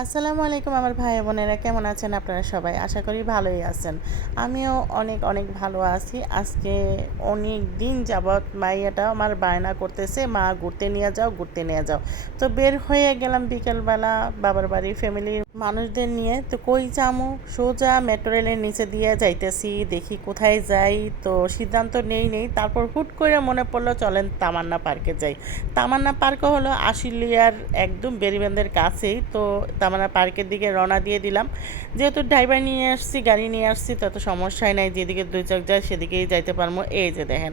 আসসালামু আলাইকুম আমার ভাই বোনেরা, কেমন আছেন আপনারা সবাই? আশা করি ভালোই আছেন। আমিও অনেক অনেক ভালো আছি। আজকে অনেক দিন যাবৎ মাইয়াটা আমার বায়না করতেছে, মা ঘুরতে নিয়ে যাও, ঘুরতে নিয়ে যাও। তো বের হয়ে গেলাম বিকেলবেলা বাবার বাড়ি ফ্যামিলির মানুষদের নিয়ে। তো কই যামু? সোজা মেট্রো রেলের নিচে দিয়ে যাইতেছি, দেখি কোথায় যাই। তো সিদ্ধান্ত নেই। তারপর হুট করে মনে পড়লো চলেন তামান্না পার্কে যাই। তামান্না পার্কও হলো আশুলিয়ার একদম বেরিবাঁধের কাছেই। তো তামান্না পার্কের দিকে রওনা দিয়ে দিলাম। যেহেতু ড্রাইভার নিয়ে আসছি, গাড়ি নিয়ে আসছি, তত সমস্যাই নাই, যেদিকে দুই চোখ যায় সেদিকেই যাইতে পারবো। এই যে দেখেন,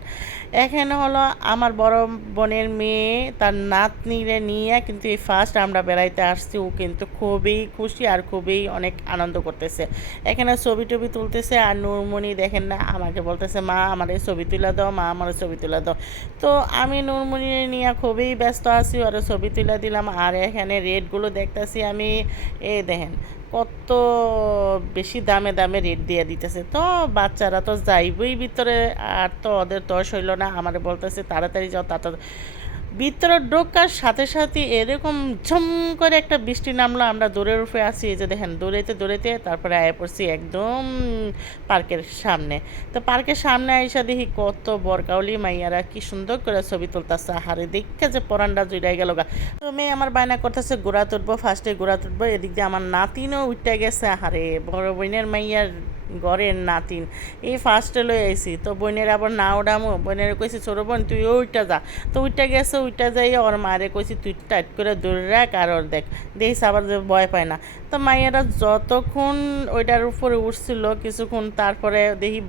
এখানে হলো আমার বড় বোনের মেয়ে তার নাতনিরে নিয়ে কিন্তু এই ফার্স্ট আমরা বেড়াইতে আসছি। ও কিন্তু খুবই খুশি আর খুবই অনেক আনন্দ করতেছে। এখানে ছবি টবি তুলতেছে আর নুরমণি দেখেন না আমাকে বলতেছে, মা আমার এই ছবি তুলে দাও, মা আমার ছবি তুলে দাও। তো আমি নুরমণি নিয়ে খুবই ব্যস্ত আছি, ওর ছবি তুলে দিলাম। আর এখানে রেটগুলো দেখতেছি আমি, এই দেখেন কত বেশি দামে দামে রেট দিয়ে দিতেছে। তো বাচ্চারা তো যাইবই ভিতরে, আর তো ওদের তস হইল না, আমার বলতেছে তাড়াতাড়ি যাও তাড়াতাড়ি। ভিতরে ঢোকার সাথে সাথে এরকম ঝুম করে একটা বৃষ্টি নামলো, আমরা দৌড়ের উপরে আসি। এই যে দেখেন দৌড়াইতে দৌড়াইতে তারপরে আয়া পড়ছি একদম পার্কের সামনে। তো পার্কের সামনে আইসা দেখি কত বরকাউলি মাইয়ারা কি সুন্দর করে ছবি তুলতেছে। হারে দেখে যে পরানটা জুড়াই গেল গা। তো মেয়ে আমার বায়না করতেছে গোড়া তুলবো, ফার্স্টে গোড়া তুলবো। এদিক দিয়ে আমার নাতিনও উঠতে গেছে। হারে বড় বোনের মাইয়ার ঘরের নাতিন এই ফার্স্টে লই আইছি। তো বোনের আবার না ওডামো, বোনের কইছি ছোট বোন তুই ওইটা যা। তো উইটা গেছে, উইটা যাই ওর মারে কইছি তুই টাইট করে দৌড়ে রাখ, আর ওর দেখিস আবার যে ভয় পায় না। তো মাইয়ারা যতক্ষণ ওইটার উপরে উঠছিল কিছুক্ষণ, তারপরে দেখি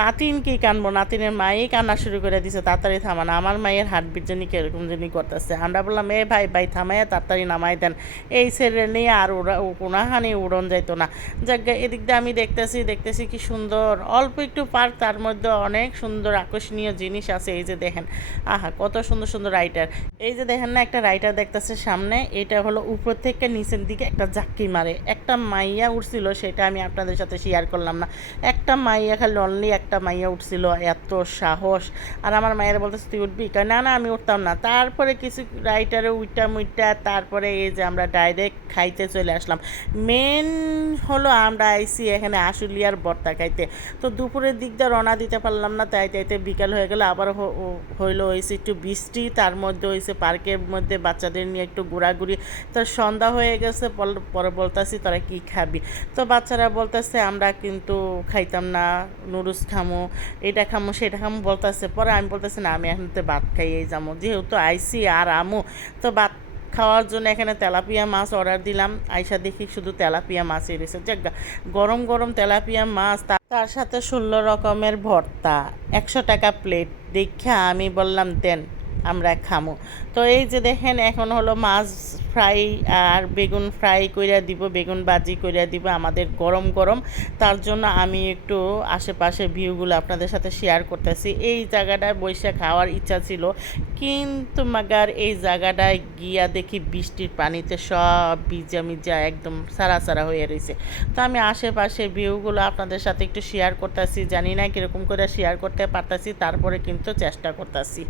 নাতিনকেই কানবো, নাতিনের মাই কান্না শুরু করে দিছে, তাড়াতাড়ি থামানো। আমার মায়ের হার্টবিট জানি কিরকম জানি করতেছে। আমরা বললাম এ ভাই ভাই থামাইয়া তাড়াতাড়ি নামাই দেন, এই ছেড়ে নিয়ে আর ওরা কোনাহানি উড়ন যাইতো না। যাক এদিক দিয়ে আমি দেখতেছি কি সুন্দর অল্প একটু পার্ক, তার মধ্যে অনেক সুন্দর আকর্ষণীয় জিনিস আছে। এই যে দেখেন, আহা কত সুন্দর সুন্দর রাইটার। এই যে দেখেন না একটা রাইটার দেখতেছে সামনে, এটা হলো উপর থেকে নিচের দিকে একটা জাক্কি মারে। একটা মাইয়া উঠছিল, সেটা আমি আপনাদের সাথে শেয়ার করলাম না। একটা মাইয়া, খালি অনলি একটা মাইয়া উঠছিল, এত সাহস। আর আমার মায়েরা বলতেছে তুই উঠবি, না না আমি উঠতাম না। তারপরে কিছু রাইটারে উইটা মুইটা তারপরে এই যে আমরা ডাইরেক্ট খাইতে চলে আসলাম। মেন হলো আমরা আইসি এখানে আশুলিয়ার ভর্তা খাইতে। তো দুপুরের দিক দিয়ে রওনা দিতে পারলাম না, তাইতে বিকাল হয়ে গেল। আবার হইলো হয়েছে একটু বৃষ্টি, তার মধ্যে হয়েছে পার্কের মধ্যে বাচ্চাদের নিয়ে একটু ঘোরাঘুরি। তো সন্ধ্যা হয়ে গেছে, পরে বলতেছি তোরা কি খাবি। তো বাচ্চারা বলতেছে আমরা কিন্তু খাইতাম না, নুডলস খামো, এটা খামো সেটা খামো বলতেছে। পরে আমি বলতেছি না আমি এখন তো ভাত খাইয়েই যাবো, যেহেতু আইসি আর আমু। তো ভাত খাওয়ার জন্য এখানে তেলাপিয়া মাছ অর্ডার দিলাম। আইসা দেখি শুধু তেলাপিয়া মাছই রয়েছে। যাক গরম গরম তেলাপিয়া মাছ, তার সাথে 16 রকমের ভর্তা, 100 টাকা প্লেট। দেখা আমি বললাম দেন আমরা খামো। তো এই যে দেখেন এখন হলো মাছ ফ্রাই আর বেগুন ফ্রাই কইরা দিব, বেগুন ভাজি কইরা দিব আমাদের গরম গরম। তার জন্য আমি একটু আশেপাশের ভিউগুলো আপনাদের সাথে শেয়ার করতেছি। এই জায়গাটায় বসে খাওয়ার ইচ্ছা ছিল, কিন্তু মাগার এই জায়গাটায় গিয়া দেখি বৃষ্টির পানিতে সব ভিজা মিজা একদম সারা সারা হয়ে রয়েছে। তো আমি আশেপাশের ভিউগুলো আপনাদের সাথে একটু শেয়ার করতেছি, জানি না কীরকম করে শেয়ার করতে পারতাছি, তারপরে কিন্তু চেষ্টা করতেছি।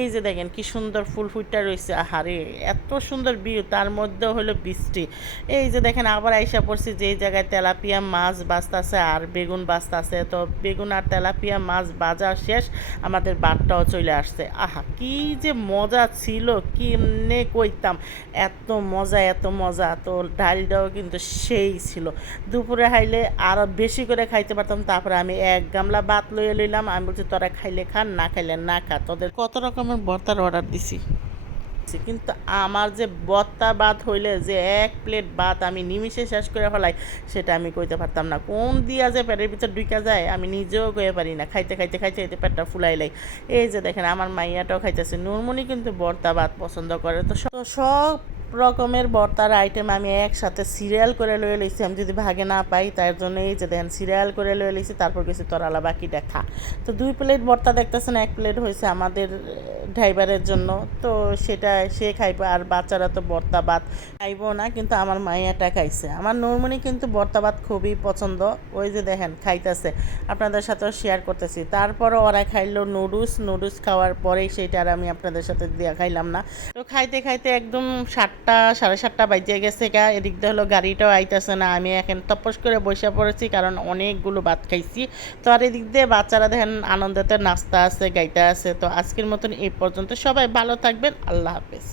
এই যে দেখেন কি সুন্দর ফুল ফুটটা রয়েছে। আহারে এত সুন্দর ভিউ, তার মধ্যে হলো বৃষ্টি। এই যে দেখেন আবার আইসা পড়ছি যেই জায়গায় তেলাপিয়া মাছ বাজতাছে আর বেগুন বাজতাছে। তো বেগুন আর তেলাপিয়া মাছ বাজা শেষ, আমাদের বাটটাও চলে আসছে। আহা কি যে মজা ছিল, কি এমনি কইতাম, এত মজা এত মজা। তো ডালটাও কিন্তু সেই ছিল। দুপুরে খাইলে আরও বেশি করে খাইতে পারতাম। তারপরে আমি এক গামলা ভাত লইয়ে লইলাম। আমি বলছি তোরা খাইলে খান, না খাইলে না খা, তোদের কত রকমের ভর্তার অর্ডার দিছি। কিন্তু আমার যে ভর্তা ভাত হইলে যে 1 প্লেট ভাত আমি নিমিষে শেষ করে ফেলাই, সেটা আমি কইতে পারতাম না। কোন দিয়া যে পেটের ভিতর ঢুকা যায় আমি নিজেও কইতে পারি না। খাইতে খাইতে খাইতে খাইতে পেটটা ফুলাইলাই। এই যে দেখেন আমার মাইয়াটাও খাইতেছে। নুরমণি কিন্তু ভর্তা ভাত পছন্দ করে। তো সব রকমের ভর্তার আইটেম আমি একসাথে সিরিয়াল করে লয়ে লইছি। আমি যদি ভাগে না পাই তার জন্য এই যে দেখেন সিরিয়াল করে লয়ে লইছি। তারপর কিছু তরালা বাকিটা খা। তো 2 প্লেট ভর্তা দেখতেছেন, 1 প্লেট হয়েছে আমাদের ড্রাইভারের জন্য। তো সেটা সে খাইবো, আর বাচ্চারা তো ভর্তা ভাত খাইবো না, কিন্তু আমার মাইয়াটা খাইছে। আমার নুরমণি কিন্তু ভর্তা ভাত খুবই পছন্দ, ওই যে দেখেন খাইতেছে, আপনাদের সাথেও শেয়ার করতেছি। তারপরও ওরা খাইলো নুডলস খাওয়ার পরেই সেটা আর আমি আপনাদের সাথে দিয়া খাইলাম না। তো খাইতে খাইতে একদম 7টা 7:30 বাজে গেছে গা। এদিক দিয়ে হলো গাড়িটাও আইতেছে না, আমি এখন তপস করে বসে পড়েছি, কারণ অনেকগুলো ভাত খাইছি। তো আর এদিক দিয়ে বাচ্চারা দেখেন আনন্দতে নাস্তা আছে, গাইতে আছে। তো আজকের মতন এই পর্যন্ত, সবাই ভালো থাকবেন, আল্লাহ হাফেজ।